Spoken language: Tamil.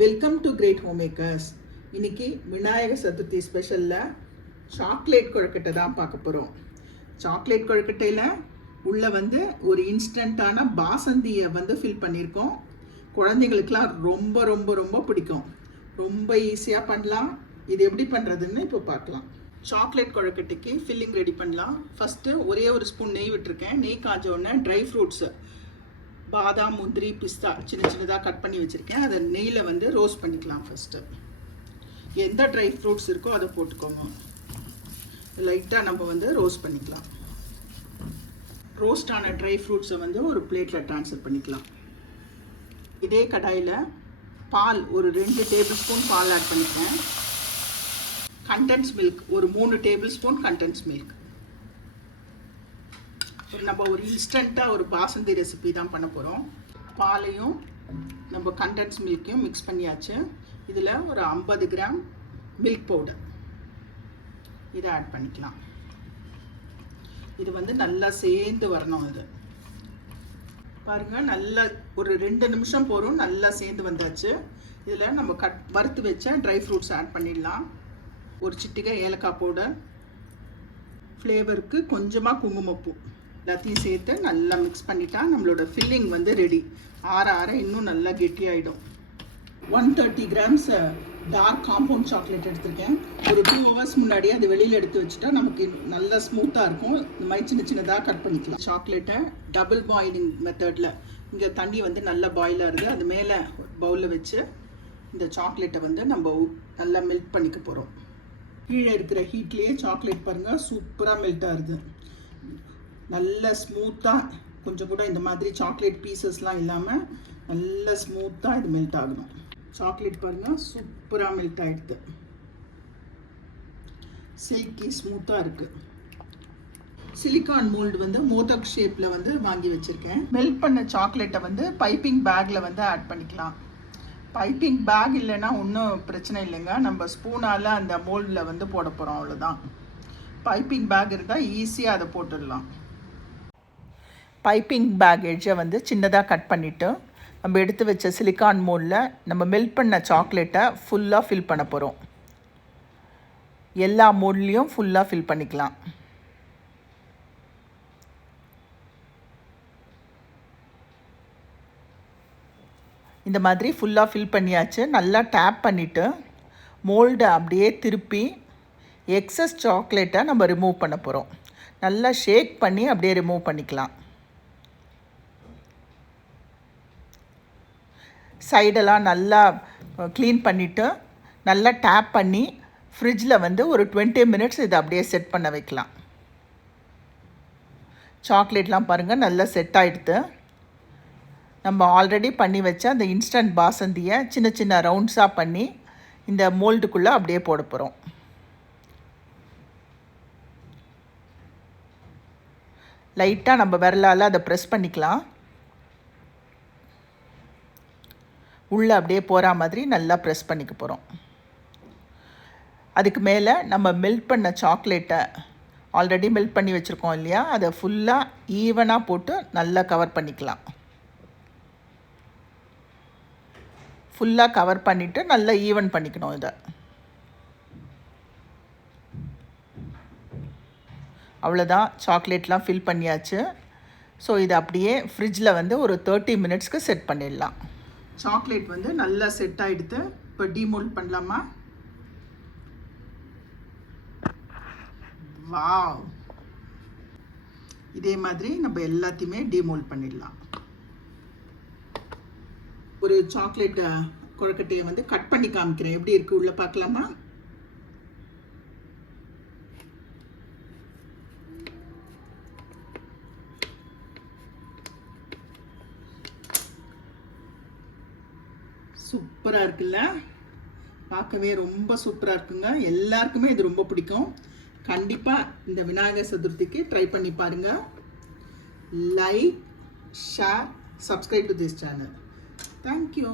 Welcome to great home makers இன்னைக்கு விநாயகர் சதுர்த்தி ஸ்பெஷலில் சாக்லேட் கொழுக்கட்டை தான் பார்க்க போகிறோம் சாக்லேட் கொழுக்கட்டையில் உள்ள வந்து ஒரு இன்ஸ்டண்ட்டான பாசந்தியை வந்து ஃபில் பண்ணியிருக்கோம். குழந்தைங்களுக்குலாம் ரொம்ப ரொம்ப ரொம்ப பிடிக்கும். ரொம்ப ஈஸியாக பண்ணலாம். இது எப்படி பண்ணுறதுன்னு இப்போ பார்க்கலாம். சாக்லேட் கொழுக்கட்டைக்கு ஃபில்லிங் ரெடி பண்ணலாம். ஃபஸ்ட்டு ஒரே ஒரு ஸ்பூன் நெய் விட்டுருக்கேன். நெய் காஞ்ச உடனே ட்ரை ஃப்ரூட்ஸு பாதாம் முந்திரி பிஸ்தா சின்ன சின்னதாக கட் பண்ணி வச்சுருக்கேன். அதை நெய்யில் வந்து ரோஸ்ட் பண்ணிக்கலாம் ஃபஸ்ட்டு எந்த ட்ரை ஃப்ரூட்ஸ் இருக்கோ அதை போட்டுக்கோங்க. லைட்டாக நம்ம வந்து ரோஸ்ட் பண்ணிக்கலாம். ரோஸ்ட் ஆன ட்ரை ஃப்ரூட்ஸை வந்து ஒரு பிளேட்டில் ட்ரான்ஸ்ஃபர் பண்ணிக்கலாம். இதே கடாயில் பால் ஒரு ரெண்டு டேபிள் ஸ்பூன் பால் ஆட் பண்ணிக்கிறேன் கண்டென்ஸ் மில்க் ஒரு மூணு டேபிள் ஸ்பூன் கண்டென்ஸ் மில்க் நம்ம ஒரு இன்ஸ்டண்ட்டாக ஒரு பாசந்தி ரெசிபி தான் பண்ண போகிறோம் பாலையும் நம்ம கண்டன்ஸ் மில்க்கையும் மிக்ஸ் பண்ணியாச்சு. இதில் ஒரு ஐம்பது கிராம் மில்க் பவுடர் இதை ஆட் பண்ணிக்கலாம். இது வந்து நல்லா சேர்ந்து வரணும் இது. பாருங்கள் நல்லா ஒரு ரெண்டு நிமிஷம் போகிறோம் நல்லா சேர்ந்து வந்தாச்சு. இதில் நம்ம கட் வறுத்து வச்ச ட்ரை ஃப்ரூட்ஸ் ஆட் பண்ணிடலாம். ஒரு சிட்டிகை ஏலக்காய் பவுடர் ஃப்ளேவருக்கு கொஞ்சமாக குங்குமப்பூ. எல்லாத்தையும் சேர்த்து நல்லா மிக்ஸ் பண்ணிட்டா நம்மளோட ஃபில்லிங் வந்து ரெடி ஆற ஆற இன்னும் நல்லா கெட்டியாயிடும் one thirty grams dark compound chocolate எடுத்திருக்கேன். ஒரு டூ ஹவர்ஸ் முன்னாடியே அது வெளியில் எடுத்து வச்சுட்டா நமக்கு நல்லா ஸ்மூத்தாக இருக்கும். இந்த மாதிரி சின்ன சின்னதாக கட் பண்ணிக்கலாம். சாக்லேட்டை டபுள் பாயிலிங் மெத்தடில் இங்கே தண்ணி வந்து நல்லா பாயில் ஆகுது. அது மேலே பவுலில் வச்சு இந்த சாக்லேட்டை வந்து நம்ம நல்லா மெல்ட் பண்ணிக்க போகிறோம் கீழே இருக்கிற ஹீட்லேயே சாக்லேட் பாருங்கள் சூப்பராக மெல்ட் ஆகுது. நல்ல ஸ்மூத்தாக கொஞ்சம் கூட இந்த மாதிரி சாக்லேட் பீசஸ்லாம் இல்லாமல் நல்ல ஸ்மூத்தாக இது மெல்ட் ஆகணும். சாக்லேட் பாருங்கள் சூப்பராக மெல்ட் ஆகிடுது சில்கி ஸ்மூத்தாக இருக்குது சிலிக்கான் மோல்டு வந்து மோதக் ஷேப்பில் வந்து வாங்கி வச்சுருக்கேன். மெல்ட் பண்ண சாக்லேட்டை வந்து பைப்பிங் பேக்கில் வந்து ஆட் பண்ணிக்கலாம். பைப்பிங் பேக் இல்லைன்னா ஒன்றும் பிரச்சனை இல்லைங்க. நம்ம ஸ்பூனால் அந்த மோல்டில் வந்து போட போகிறோம் அவ்வளோதான் பைப்பிங் பேக் இருந்தால் ஈஸியாக அதை போட்டுடலாம். பைப்பிங் பேக் எட்ஜை வந்து சின்னதாக கட் பண்ணிவிட்டு நம்ம எடுத்து வச்ச சிலிக்கான் மோல்டில் நம்ம மெல்ட் பண்ண சாக்லேட்டை ஃபுல்லாக ஃபில் பண்ண போகிறோம் எல்லா மோட்லேயும் ஃபுல்லாக ஃபில் பண்ணிக்கலாம். இந்த மாதிரி ஃபுல்லாக ஃபில் பண்ணியாச்சு. நல்லா டேப் பண்ணிவிட்டு மோல்டை அப்படியே திருப்பி எக்ஸஸ் சாக்லேட்டை நம்ம ரிமூவ் பண்ண போகிறோம் நல்லா ஷேக் பண்ணி அப்படியே ரிமூவ் பண்ணிக்கலாம். சைடெல்லாம் நல்லா க்ளீன் பண்ணிவிட்டு நல்லா டேப் பண்ணி ஃப்ரிட்ஜில் வந்து ஒரு டுவெண்ட்டி மினிட்ஸ் இதை அப்படியே செட் பண்ண வைக்கலாம். சாக்லேட்லாம் பாருங்கள் நல்லா செட் ஆகிடுது நம்ம ஆல்ரெடி பண்ணி வச்ச அந்த இன்ஸ்டன்ட் பாசந்தியை சின்ன சின்ன ரவுண்ட்ஸாக பண்ணி இந்த மோல்டுக்குள்ளே அப்படியே போட போகிறோம் லைட்டாக நம்ம விரலால் அதை ப்ரெஸ் பண்ணிக்கலாம். உள்ளே அப்படியே போகிற மாதிரி நல்லா ப்ரெஸ் பண்ணிக்க போகிறோம். அதுக்கு மேலே நம்ம மெல்ட் பண்ண சாக்லேட்டை ஆல்ரெடி மெல்ட் பண்ணி வச்சுருக்கோம் இல்லையா? அதை ஃபுல்லாக ஈவனாக போட்டு நல்லா கவர் பண்ணிக்கலாம். ஃபுல்லாக கவர் பண்ணிவிட்டு நல்லா ஈவன் பண்ணிக்கணும் இதை. அவ்வளோதான் சாக்லேட்லாம் ஃபில் பண்ணியாச்சு. ஸோ இதை அப்படியே ஃப்ரிட்ஜில் வந்து ஒரு தேர்ட்டி மினிட்ஸ்க்கு செட் பண்ணிடலாம். சாக்லேட் வந்து நல்லா செட் ஆகிடுது இப்போ டீமோல்ட் பண்ணலாமா? வாவ். இதே மாதிரி நம்ம எல்லாத்தையுமே டீமோல்ட் பண்ணிடலாம். ஒரு சாக்லேட் கொழக்கட்டையை வந்து கட் பண்ணி காமிக்கிறேன். எப்படி இருக்குது உள்ளே பார்க்கலாமா? சூப்பராக இருக்குல்ல? பார்க்கவே ரொம்ப சூப்பராக இருக்குங்க. எல்லாருக்குமே இது ரொம்ப பிடிக்கும். கண்டிப்பாக இந்த விநாயகர் சதுர்த்திக்கு ட்ரை பண்ணி பாருங்கள் like share subscribe to this channel thank you